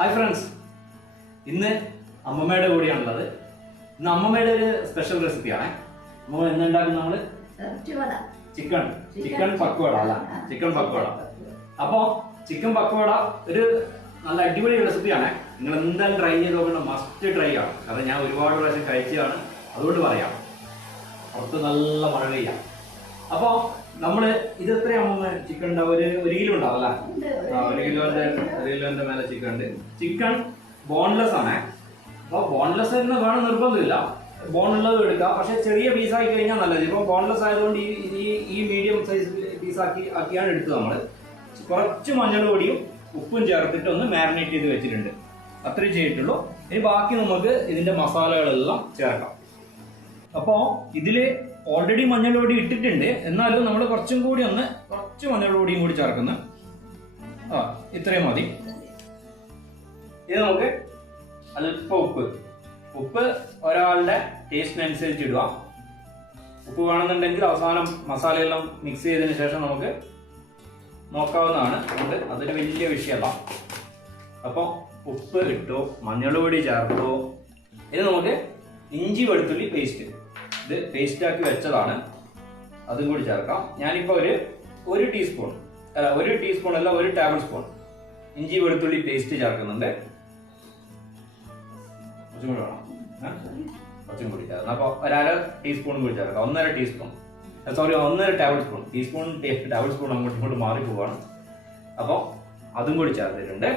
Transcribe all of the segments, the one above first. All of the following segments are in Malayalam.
ഹായ് ഫ്രണ്ട്സ് ഇന്ന് അമ്മമ്മയുടെ കൂടെയാണുള്ളത്. ഇന്ന് അമ്മമ്മയുടെ ഒരു സ്പെഷ്യൽ റെസിപ്പിയാണ് അമ്മ എന്തുണ്ടാക്കും നമ്മൾ ചിക്കൻ ചിക്കൻ പക്കോട അല്ല? ചിക്കൻ പക്കോട അപ്പോ ചിക്കൻ പക്കോട ഒരു നല്ല അടിപൊളി റെസിപ്പിയാണ് നിങ്ങൾ എന്തായാലും ട്രൈ ചെയ്ത് നോക്കണം. മസ്റ്റ് ട്രൈ ആണ്. കാരണം ഞാൻ ഒരുപാട് പ്രാവശ്യം കഴിച്ചതാണ്. അതുകൊണ്ട് പറയാം. പുറത്ത് നല്ല മഴ പെയ്യാം. അപ്പോ നമ്മൾ ഇത് എത്രയാവുമ്പോ ചിക്കൻ ഉണ്ടാവും ഒരു ഒരു കിലോ ഉണ്ടാവും അല്ല? ഒരു കിലോന്റെ ഒരു കിലോന്റെ മേലെ ചിക്കൻ ഉണ്ട്. ചിക്കൻ ബോൺലെസ് ആണ്. അപ്പോൾ ബോൺലെസ് എന്ന് വേണം നിർബന്ധമില്ല. ബോൺ ഉള്ളത് എടുക്കാം. പക്ഷെ ചെറിയ പീസാക്കി കഴിഞ്ഞാൽ നല്ലത്. ഇപ്പോൾ ബോൺലെസ് ആയതുകൊണ്ട് ഈ ഈ ഈ മീഡിയം സൈസ് ആക്കി ആക്കിയാണ് എടുത്തത് നമ്മൾ കുറച്ച് മഞ്ഞൾ പൊടിയും ഉപ്പും ചേർത്തിട്ട് ഒന്ന് മാരിനേറ്റ് ചെയ്ത് വെച്ചിട്ടുണ്ട്. അത്രയും ചെയ്തിട്ടുള്ളൂ. ഇനി ബാക്കി നമുക്ക് ഇതിന്റെ മസാലകളെല്ലാം ചേർക്കാം. അപ്പോ ഇതിൽ ഓൾറെഡി മഞ്ഞൾ പൊടി ഇട്ടിട്ടുണ്ട്. എന്നാലും നമ്മൾ കുറച്ചും കൂടി ഒന്ന് കുറച്ച് മഞ്ഞൾ പൊടിയും കൂടി ചേർക്കുന്നു. ആ ഇത്രയും മതി. ഇത് നമുക്ക് അല്പം ഉപ്പ്. ഉപ്പ് ഒരാളുടെ ടേസ്റ്റിനനുസരിച്ച് ഇടുക. ഉപ്പ് വേണമെന്നുണ്ടെങ്കിൽ അവസാനം മസാലയെല്ലാം മിക്സ് ചെയ്തതിന് ശേഷം നമുക്ക് നോക്കാവുന്നതാണ്. അതുകൊണ്ട് അതൊരു വലിയ വിഷയമല്ല. അപ്പോൾ ഉപ്പ് ഇട്ടോ മഞ്ഞൾ പൊടി ചേർത്തോ. ഇത് നമുക്ക് ഇഞ്ചി വെളുത്തുള്ളി പേസ്റ്റ് ഇത് പേസ്റ്റ് ആക്കി വെച്ചതാണ്. അതും കൂടി ചേർക്കാം. ഞാനിപ്പോൾ ഒരു ഒരു ടീസ്പൂൺ അല്ല ഒരു ടീസ്പൂൺ അല്ല ഒരു ടേബിൾ സ്പൂൺ ഇഞ്ചി വെളുത്തുള്ളി പേസ്റ്റ് ചേർക്കുന്നുണ്ട്. കുറച്ചും കൂടി വേണം? കുറച്ചും കൂടി ചേർക്കണം. അപ്പോൾ ഒരു അര ടീസ്പൂൺ കൂടി ചേർക്കാം. ഒന്നര ടീസ്പൂൺ സോറി ഒന്നര tablespoon teaspoon tablespoon അങ്ങോട്ടും ഇങ്ങോട്ടും മാറി പോവാണ് അപ്പോൾ അതും കൂടി ചേർത്തിട്ടുണ്ട്.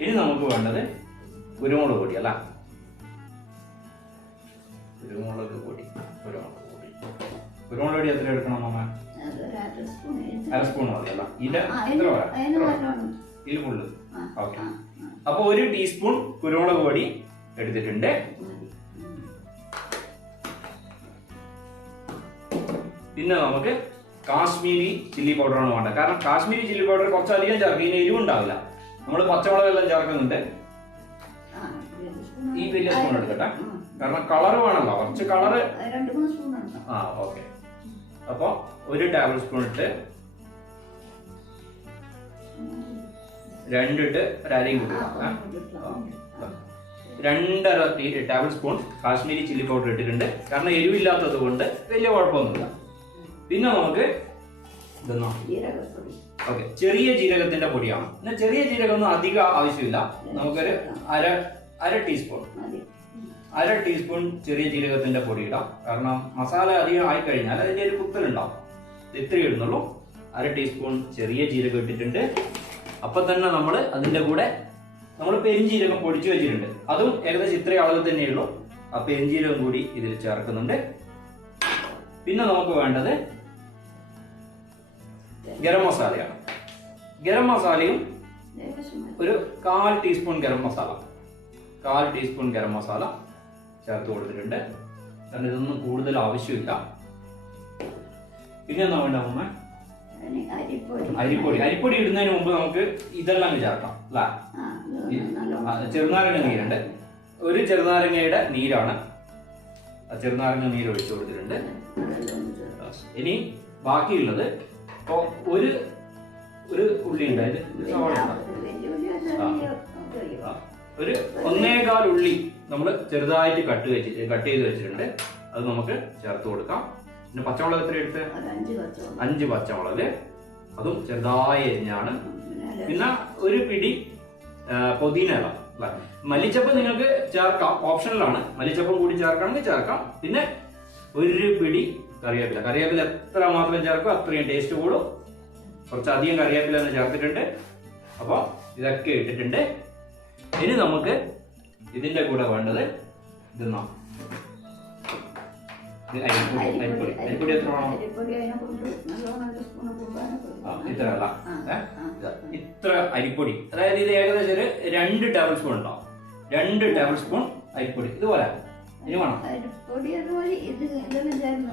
ഇനി നമുക്ക് വേണ്ടത് കുരുമുളക് പൊടി അല്ല? കുരുമുളക് പൊടി. കുരുമുളക് പൊടി എത്ര എടുക്കണം അമ്മ അര സ്പൂൺ മതി അല്ല എത്ര. ഇതിൽ ഫുള്ള് ഓക്കെ. അപ്പൊ ഒരു ടീസ്പൂൺ കുരുമുളക് പൊടി എടുത്തിട്ടുണ്ട് പിന്നെ നമുക്ക് കാശ്മീരി ചില്ലി പൗഡറാണ് വേണ്ടത് കാരണം കാശ്മീരി ചില്ലി പൗഡർ കുറച്ചധികം ചേർക്കും ഇതിന് എരിവുണ്ടാവില്ല നമ്മൾ പച്ചമുളകെല്ലാം ചേർക്കുന്നുണ്ട് ഒരു. ഈ വലിയ സ്പൂൺ എടുക്കട്ടെ. കാരണം കളർ വേണമല്ലോ കുറച്ച് കളറ് സ്പൂൺ ആ ഓക്കെ അപ്പൊ ഒരു ടേബിൾ സ്പൂൺ ഇട്ട് രണ്ടിട്ട് ഒരു അരയും കൂടി ഇടാം, ഏ? രണ്ടര tablespoon Kashmiri chilli powder ഇട്ടിട്ടുണ്ട്. കാരണം എരിവില്ലാത്തത് കൊണ്ട് വലിയ കുഴപ്പമൊന്നുമില്ല. പിന്നെ നമുക്ക് ഇതെന്നോ? ഓക്കെ. ചെറിയ ജീരകത്തിന്റെ പൊടിയാണ്. എന്നാൽ ചെറിയ ജീരകമൊന്നും അധികം ആവശ്യമില്ല. നമുക്കൊരു അര അര ടീസ്പൂൺ അര ടീസ്പൂൺ ചെറിയ ജീരകത്തിന്റെ പൊടി ഇടാം. കാരണം മസാല അധികം ആയി കഴിഞ്ഞാൽ അതിന്റെ ഒരു കുത്തലുണ്ടാവും. ഇത്രയേ ഇടുന്നുള്ളൂ. അര ടീസ്പൂൺ ചെറിയ ജീരകം ഇട്ടിട്ടുണ്ട്. അപ്പൊ തന്നെ നമ്മൾ അതിന്റെ കൂടെ നമ്മൾ പെരിഞ്ജീരകം പൊടിച്ചു വെച്ചിട്ടുണ്ട്. അതും ഏകദേശം ഇത്രയും അളവ് തന്നെയുള്ളൂ ആ പെരിഞ്ജീരകം കൂടി ഇതിൽ ചേർക്കുന്നുണ്ട്. പിന്നെ നമുക്ക് വേണ്ടത് ഗരം മസാലയാണ്. ഗരം മസാലയും ഒരു കാൽ ടീസ്പൂൺ ഗരം മസാല. കാൽ ടീസ്പൂൺ ഗരം മസാല. ചേർത്ത് കൊടുത്തിട്ടുണ്ട്. കാരണം ഇതൊന്നും കൂടുതൽ ആവശ്യമില്ല. പിന്നെ എന്താ വേണ്ട അമ്മ അരിപ്പൊടി. അരിപ്പൊടി. ഇടുന്നതിന് മുമ്പ് നമുക്ക് ഇതെല്ലാം ചേർക്കാം അല്ലേ? ചെറുനാരങ്ങ നീരുണ്ട്. ഒരു ചെറുനാരങ്ങയുടെ നീരാണ്. ചെറുനാരങ്ങ നീര് ഒഴിച്ചു കൊടുത്തിട്ടുണ്ട്. ഇനി ബാക്കിയുള്ളത് ഇപ്പൊ ഒരു ഒരു ഉള്ളി ഉണ്ടായത് സവാള ഒരു ഒന്നേകാൽ ഉള്ളി നമ്മൾ ചെറുതായിട്ട് കട്ട് വെച്ച് കട്ട് ചെയ്ത് വെച്ചിട്ടുണ്ട്. അത് നമുക്ക് ചേർത്ത് കൊടുക്കാം. പിന്നെ പച്ചമുളക് എത്ര എടുത്ത്? അഞ്ച് പച്ചമുളക്. അതും ചെറുതായി എരിഞ്ഞാണ് പിന്നെ ഒരു പിടി പൊതിന ഇല. മല്ലിച്ചപ്പ് നിങ്ങൾക്ക് ചേർക്കാം. ഓപ്ഷനിലാണ്. മല്ലിച്ചപ്പും കൂടി ചേർക്കണമെങ്കിൽ ചേർക്കാം. പിന്നെ ഒരു പിടി കറിവേപ്പില. കറിവേപ്പില എത്ര മാത്രം ചേർക്കും അത്രയും ടേസ്റ്റ് കൂടും. കുറച്ചധികം കറിവേപ്പില തന്നെ ചേർത്തിട്ടുണ്ട്. അപ്പോൾ ഇതൊക്കെ ഇട്ടിട്ടുണ്ട്. ഇനി നമുക്ക് ഇതിന്റെ കൂടെ വേണ്ടത് ഇതെന്നാ ഇത് അരിപ്പൊടി അരിപ്പൊടി എത്ര വേണം? ഇത്ര അല്ല. ഇത്ര അരിപ്പൊടി. അതായത് ഇത് ഏകദേശം ഒരു രണ്ട് ടേബിൾ സ്പൂൺ ഉണ്ടാവും രണ്ട് ടേബിൾ സ്പൂൺ അരിപ്പൊടി. ഇതുപോലെ. ഇനി വേണം.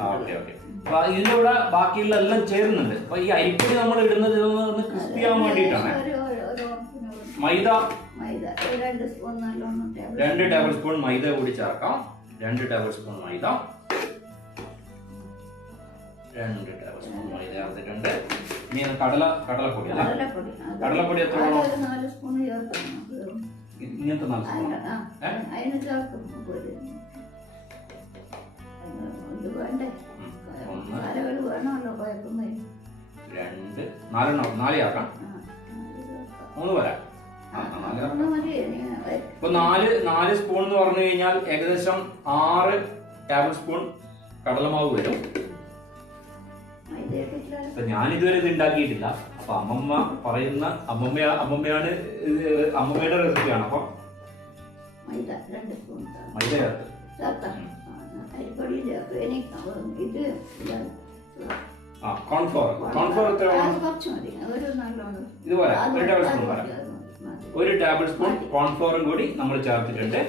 Okay okay. അപ്പൊ ഇതിന്റെ കൂടെ ബാക്കിയുള്ള എല്ലാം ചേരുന്നുണ്ട്. അപ്പൊ ഈ അരിപ്പൊടി നമ്മൾ ഇടുന്നത് ഒന്ന് ക്രിസ്പി ആവാൻ വേണ്ടിയിട്ടാണ്. മൈദ രണ്ട് ടേബിൾ സ്പൂൺ മൈദ കൂടി ചേർക്കാം. രണ്ട് ടേബിൾ സ്പൂൺ മൈദ. രണ്ട് ടേബിൾ സ്പൂൺ മൈദ ചേർത്തിട്ടുണ്ട്. ഇനി കടല കടലപ്പൊടി അല്ലേ? കടലപ്പൊടി. എത്ര ഇങ്ങനത്തെ നാല് സ്പൂൺ ഒന്ന്. രണ്ട്. നാലെണ്ണം നാല് ചേർക്കാം. മൂന്ന് വരാം. ഇപ്പൊ നാല് നാല് സ്പൂൺ എന്ന് പറഞ്ഞു കഴിഞ്ഞാൽ ഏകദേശം ആറ് ടേബിൾ സ്പൂൺ കടലമാവ് വരും. അപ്പൊ ഞാൻ ഇതുവരെ ഇത് ഉണ്ടാക്കിയിട്ടില്ല. അപ്പൊ അമ്മമ്മ പറയുന്ന അമ്മമ്മ അമ്മമ്മയാണ് അമ്മമ്മയുടെ റെസിപ്പിയാണ് അപ്പൊ മൈദ ചേർത്ത്. ആ. കോൺഫ്ലോർ കോൺഫ്ലോർ എത്ര ഇത് പോരാ. ഒരു ടേബിൾ സ്പൂൺ മതി. ഒരു ടേബിൾ സ്പൂൺ കോൺഫ്ലോറും കൂടി നമ്മൾ ചേർത്തിട്ടുണ്ട്.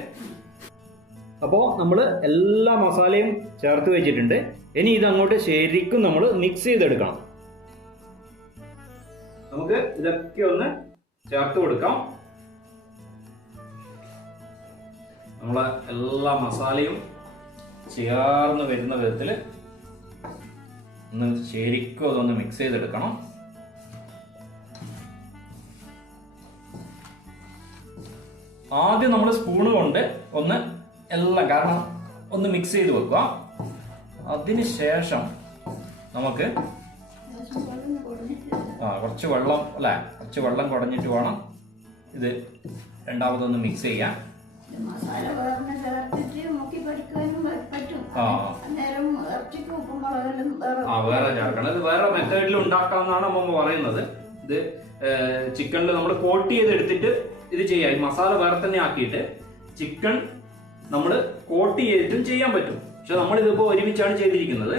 അപ്പോൾ നമ്മൾ എല്ലാ മസാലയും ചേർത്ത് വെച്ചിട്ടുണ്ട്. ഇനി ഇത് അങ്ങോട്ട് ശരിക്കും നമ്മൾ മിക്സ് ചെയ്തെടുക്കണം. നമുക്ക് ഇതൊക്കെ ഒന്ന് ചേർത്ത് കൊടുക്കാം. നമ്മളെ എല്ലാ മസാലയും ചേർന്ന് വരുന്ന വിധത്തിൽ ഒന്ന് ശരിക്കും അതൊന്ന് മിക്സ് ചെയ്തെടുക്കണം. ആദ്യം നമ്മൾ സ്പൂണ് കൊണ്ട് ഒന്ന് എല്ലാം കാരണം ഒന്ന് മിക്സ് ചെയ്ത് വെക്കുക. അതിനുശേഷം നമുക്ക്. ആ കുറച്ച് വെള്ളം അല്ലേ കുറച്ച് വെള്ളം കുടഞ്ഞിട്ട് വേണം ഇത് രണ്ടാമതൊന്ന് മിക്സ് ചെയ്യാൻ. വേറെ ആ വേറെ ചേർക്കണം. ഇത് വേറെ മെത്തേഡിൽ ഉണ്ടാക്കാമെന്നാണ് അമ്മ പറയുന്നത്. ഇത് ചിക്കനിൽ നമ്മൾ കോട്ട് ചെയ്ത് എടുത്തിട്ട് ഇത് ചെയ്യാം. മസാല വേറെ തന്നെ ആക്കിയിട്ട് ചിക്കൻ നമ്മൾ കോട്ട് ചെയ്തിട്ടും ചെയ്യാൻ പറ്റും. പക്ഷെ നമ്മൾ ഇതിപ്പോ ഒരുമിച്ചാണ് ചെയ്തിരിക്കുന്നത്.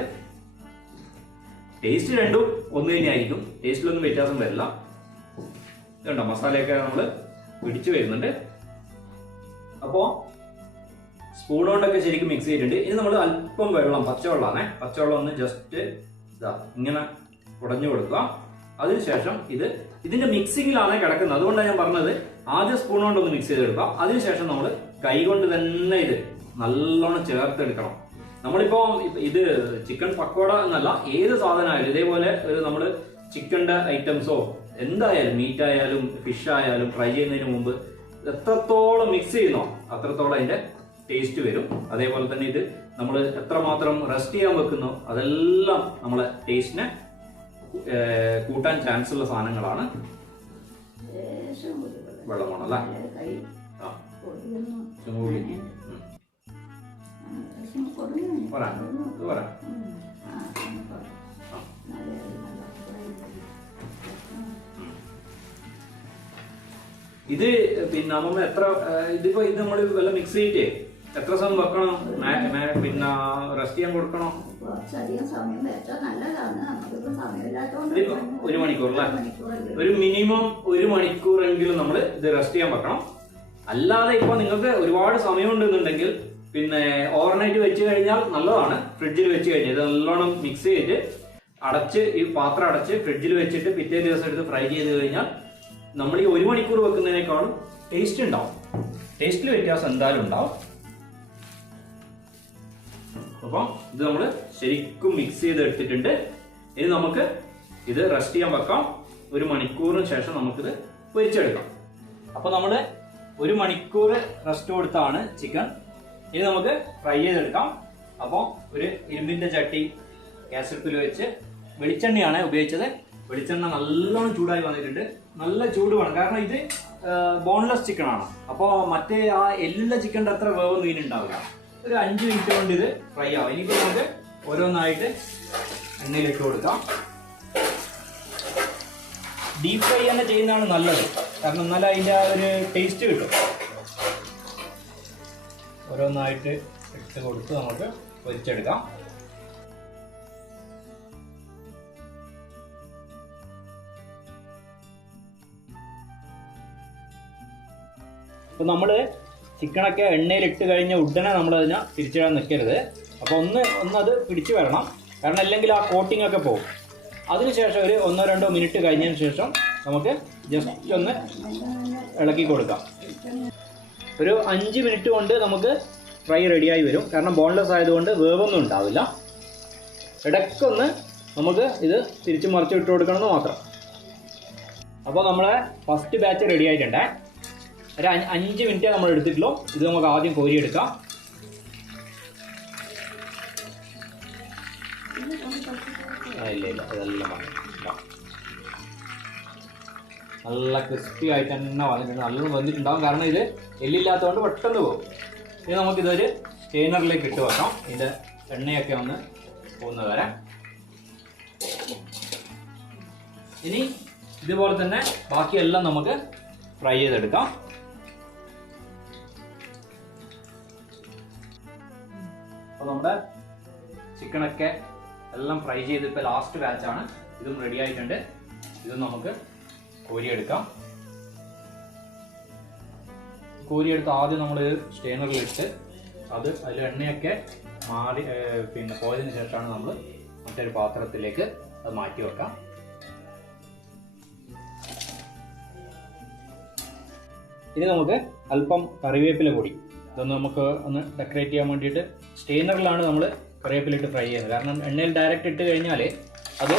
ടേസ്റ്റ് രണ്ടും ഒന്ന് തന്നെയായിരിക്കും ടേസ്റ്റിലൊന്നും വ്യത്യാസം വരില്ല. ഇതുണ്ടോ മസാലയൊക്കെ നമ്മൾ പിടിച്ചു വരുന്നുണ്ട്. അപ്പോ സ്പൂൺ കൊണ്ടൊക്കെ ശരിക്കും മിക്സ് ചെയ്തിട്ടുണ്ട്. ഇനി നമ്മൾ അല്പം വെള്ളം പച്ചവെള്ളമാണേ പച്ചവെള്ളം ഒന്ന് ജസ്റ്റ് ഇതാ ഇങ്ങനെ ഉടഞ്ഞു കൊടുക്കുക. അതിനുശേഷം ഇത് ഇതിന്റെ മിക്സിങ്ങിലാണ് കിടക്കുന്നത്. അതുകൊണ്ടാണ് ഞാൻ പറഞ്ഞത് ആദ്യം സ്പൂൺ കൊണ്ട് ഒന്ന് മിക്സ് ചെയ്തെടുക്കാം. അതിനുശേഷം നമ്മൾ കൈ കൊണ്ട് തന്നെ ഇത് നല്ലോണം ചേർത്തെടുക്കണം. നമ്മളിപ്പോ ഇത് ചിക്കൻ പക്കോട എന്നല്ല ഏത് സാധനമായാലും ഇതേപോലെ ഒരു നമ്മൾ ചിക്കന്റെ ഐറ്റംസോ എന്തായാലും മീറ്റ് ആയാലും ഫിഷ് ആയാലും ഫ്രൈ ചെയ്യുന്നതിന് മുമ്പ് എത്രത്തോളം മിക്സ് ചെയ്യുന്നോ അത്രത്തോളം അതിന്റെ ടേസ്റ്റ് വരും. അതേപോലെ തന്നെ ഇത് നമ്മൾ എത്രമാത്രം റെസ്റ്റ് ചെയ്യാൻ വെക്കുന്നു അതെല്ലാം നമ്മളെ ടേസ്റ്റിനെ കൂട്ടാൻ ചാൻസ് ഉള്ള സാധനങ്ങളാണ്. ലേശം കൂടി വെള്ളം. വെള്ളം വേണം അല്ലേ ആ. ഇതും പിന്നെ അമ്മ എത്ര ഇതിപ്പോ ഇത് നമ്മൾ വല്ല മിക്സ് ചെയ്തിട്ടേ? എത്ര സമയം വെക്കണം? പിന്നെ റെസ്റ്റ് ചെയ്യാൻ കൊടുക്കണം? കുറച്ചധികം സമയം വെച്ചാൽ നല്ലതാണ് നമുക്കിപ്പോ സമയമില്ലാത്തതുകൊണ്ട് ഒരു മണിക്കൂർ അല്ലേ? ഒരു മണിക്കൂറല്ലേ ഒരു മിനിമം ഒരു മണിക്കൂറെങ്കിലും നമ്മൾ ഇത് റെസ്റ്റ് ചെയ്യാൻ പറ്റണം അല്ലാതെ ഇപ്പൊ നിങ്ങൾക്ക് ഒരുപാട് സമയമുണ്ടെന്നുണ്ടെങ്കിൽ പിന്നെ ഓവർനൈറ്റ് വെച്ച് കഴിഞ്ഞാൽ നല്ലതാണ്. ഫ്രിഡ്ജിൽ വെച്ച് കഴിഞ്ഞാൽ ഇത് നല്ലോണം മിക്സ് ചെയ്തിട്ട് അടച്ച് ഈ പാത്രം അടച്ച് ഫ്രിഡ്ജിൽ വെച്ചിട്ട് പിറ്റേ ദിവസം എടുത്ത് ഫ്രൈ ചെയ്ത് കഴിഞ്ഞാൽ നമ്മൾ ഈ ഒരു മണിക്കൂർ വെക്കുന്നതിനേക്കാളും ടേസ്റ്റ് ഉണ്ടാവും. ടേസ്റ്റിൽ വ്യത്യാസം എന്തായാലും ഉണ്ടാവും. അപ്പം ഇത് നമ്മൾ ശരിക്കും മിക്സ് ചെയ്ത് എടുത്തിട്ടുണ്ട് ഇനി നമുക്ക് ഇത് റെസ്റ്റ് ചെയ്യാൻ വെക്കാം. ഒരു മണിക്കൂറിന് ശേഷം നമുക്കിത് പൊരിച്ചെടുക്കാം. അപ്പൊ നമ്മൾ ഒരു മണിക്കൂർ റെസ്റ്റ് കൊടുത്താണ് ചിക്കൻ ഇനി നമുക്ക് ഫ്രൈ ചെയ്തെടുക്കാം. അപ്പോൾ ഒരു ഇരുമ്പിന്റെ ചട്ടി ഗ്യാസ് അടുപ്പിൽ വെച്ച് വെളിച്ചെണ്ണയാണ് ഉപയോഗിച്ചത്. വെളിച്ചെണ്ണ നല്ലോണം ചൂടായി വന്നിട്ടുണ്ട്. നല്ല ചൂട് വേണം. കാരണം ഇത് ബോൺലെസ് ചിക്കൻ ആണ്. അപ്പോൾ മറ്റേ ആ എല്ലുള്ള ചിക്കന്റെ അത്ര വേവൊന്നും ഇതിനുണ്ടാവില്ല ഒരു അഞ്ച് മിനിറ്റ് കൊണ്ട് ഇത് ഫ്രൈ ആവും. ഇനിയിപ്പോൾ നമുക്ക് ഓരോന്നായിട്ട് എണ്ണയിലിട്ട് കൊടുക്കാം. ഡീപ് ഫ്രൈ തന്നെ ചെയ്യുന്നതാണ് നല്ലത്. കാരണം എന്നാലും അതിന്റെ ആ ഒരു ടേസ്റ്റ് കിട്ടും. ഓരോന്നായിട്ട് ഇട്ട് കൊടുത്ത് നമുക്ക് പൊരിച്ചെടുക്കാം. അപ്പൊ നമ്മൾ ചിക്കനൊക്കെ എണ്ണയിലിട്ട് കഴിഞ്ഞ ഉടനെ നമ്മളതിനെ തിരിച്ചിടാൻ നിൽക്കരുത്. അപ്പോൾ ഒന്ന് ഒന്നത് പിടിച്ചു വരണം. കാരണം അല്ലെങ്കിൽ ആ കോട്ടിംഗ് ഒക്കെ പോകും. അതിനുശേഷം ഒരു ഒന്നോ രണ്ടോ മിനിറ്റ് കഴിഞ്ഞതിന് ശേഷം നമുക്ക് ജസ്റ്റ് ഒന്ന് ഇളക്കി കൊടുക്കാം. ഒരു അഞ്ച് മിനിറ്റ് കൊണ്ട് നമുക്ക് ഫ്രൈ റെഡിയായി വരും. കാരണം ബോൺലെസ് ആയതുകൊണ്ട് വേവൊന്നും ഉണ്ടാവില്ല. ഇടയ്ക്കൊന്ന് നമുക്ക് ഇത് തിരിച്ച് മറിച്ച് ഇട്ട് കൊടുക്കണമെന്ന് മാത്രം. അപ്പോൾ നമ്മളെ ഫസ്റ്റ് ബാച്ച് റെഡി ആയിട്ടുണ്ടേ. ഒരു അഞ്ച് മിനിറ്റ് നമ്മൾ എടുത്തിട്ടുള്ളൂ. ഇത് നമുക്ക് ആദ്യം കോരിയെടുക്കാം. ഇല്ല ഇല്ല. അതെല്ലാം. നല്ല ക്രിസ്പി ആയിട്ട് തന്നെ വന്നിട്ടുണ്ട്. നല്ലോണം വന്നിട്ടുണ്ടാവും. കാരണം ഇത് എല്ലില്ലാത്തതുകൊണ്ട് പെട്ടെന്ന് പോകും. ഇനി നമുക്കിതൊരു സ്റ്റെയിനറിലേക്ക് ഇട്ട് വെക്കാം. ഇതിന്റെ എണ്ണയൊക്കെ ഒന്ന് പോകുന്നത് വരെ. ഇനി ഇതുപോലെ തന്നെ ബാക്കിയെല്ലാം നമുക്ക് ഫ്രൈ ചെയ്തെടുക്കാം. അപ്പോൾ നമ്മുടെ ചിക്കനൊക്കെ എല്ലാം ഫ്രൈ ചെയ്ത് ഇപ്പോൾ ലാസ്റ്റ് ബാച്ചാണ് ഇതും റെഡി ആയിട്ടുണ്ട്. ഇതും നമുക്ക് കോരിയെടുക്കാം. കോരിയെടുത്ത് ആദ്യം നമ്മൾ സ്റ്റെയിനറിലിട്ട് അത് അതിൽ എണ്ണയൊക്കെ മാറി പിന്നെ പോയതിന് ശേഷമാണ് നമ്മൾ മറ്റൊരു പാത്രത്തിലേക്ക് അത് മാറ്റി വെക്കാം. ഇനി നമുക്ക് അല്പം കറിവേപ്പില പൊടി. ഇതൊന്ന് നമുക്ക് ഒന്ന് ഡെക്കറേറ്റ് ചെയ്യാൻ വേണ്ടിയിട്ട് സ്റ്റെയിനറിലാണ് നമ്മൾ കറിവേപ്പിലിട്ട് ഫ്രൈ ചെയ്യുന്നത്. കാരണം എണ്ണയിൽ ഡയറക്റ്റ് ഇട്ട് കഴിഞ്ഞാൽ അത്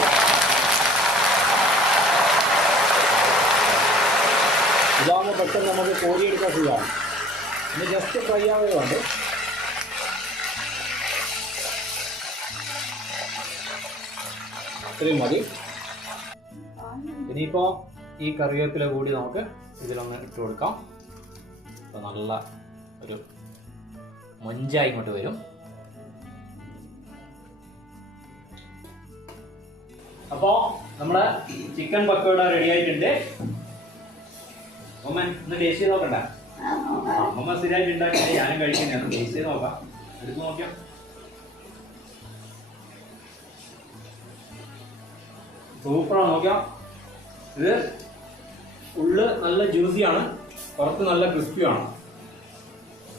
ഇതാകുമ്പോൾ പെട്ടെന്ന് നമുക്ക് കോരിയെടുക്കാൻ സുഖമാണ്. ഇനി ജസ്റ്റ് ഫ്രൈ ആവുകയുണ്ട് ഇത്രയും മതി. ഇനിയിപ്പോൾ ഈ കറിവേപ്പില കൂടി നമുക്ക് ഇതിലൊന്ന് ഇട്ട് കൊടുക്കാം. നല്ല ഒരു മൊഞ്ചായി ഇങ്ങോട്ട് വരും. അപ്പോ നമ്മൾ ചിക്കൻ പക്കോട റെഡി ആയിട്ടുണ്ട്. ഉമ്മൻ ഒന്ന് ടേസ്റ്റ് ചെയ്ത് നോക്കണ്ട? ആ അമ്മ സ്ഥിരമായിട്ട് ഉണ്ടാക്കിയിട്ട് ഞാനും കഴിക്കുന്ന ടേസ്റ്റ് ചെയ്ത് നോക്കാം. എടുത്ത് നോക്കിയോ? സൂപ്പറാണ് നോക്കിയാ? ഇത് ഉള്ള് നല്ല ജ്യൂസിയാണ് പുറത്ത് നല്ല ക്രിസ്പിയാണ്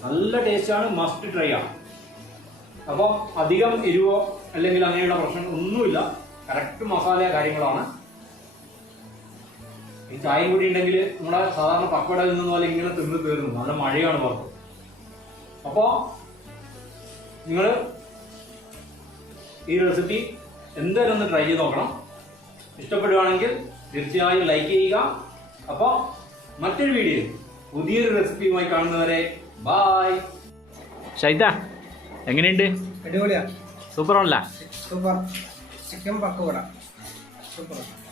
നല്ല ടേസ്റ്റാണ് മസ്റ്റ് ട്രൈ ആണ്. അപ്പോൾ അധികം എരിവോ അല്ലെങ്കിൽ അങ്ങനെയുള്ള പ്രശ്നം ഒന്നുമില്ല. കറക്റ്റ് മസാല കാര്യങ്ങളാണ്. ഈ ചായയും കൂടി ഉണ്ടെങ്കിൽ നമ്മുടെ സാധാരണ പക്കോട തിന്നുന്ന പോലെ ഇങ്ങനെ തിന്ന് തീർന്നു. നല്ല മഴയാണ് പുറത്ത്. അപ്പോൾ നിങ്ങൾ ഈ റെസിപ്പി എന്തായാലും ഒന്ന് ട്രൈ ചെയ്ത് നോക്കണം. ഇഷ്ടപ്പെടുകയാണെങ്കിൽ തീർച്ചയായും ലൈക്ക് ചെയ്യുക. അപ്പോൾ മറ്റൊരു വീഡിയോ പുതിയൊരു റെസിപ്പിയുമായി കാണുന്നവരെ ബായ് ഷൈത എങ്ങനെയുണ്ട്? അടിപൊളിയാ. സൂപ്പർ ആണല്ല സൂപ്പർ. ചിക്കൻ പക്കോട. സൂപ്പർ.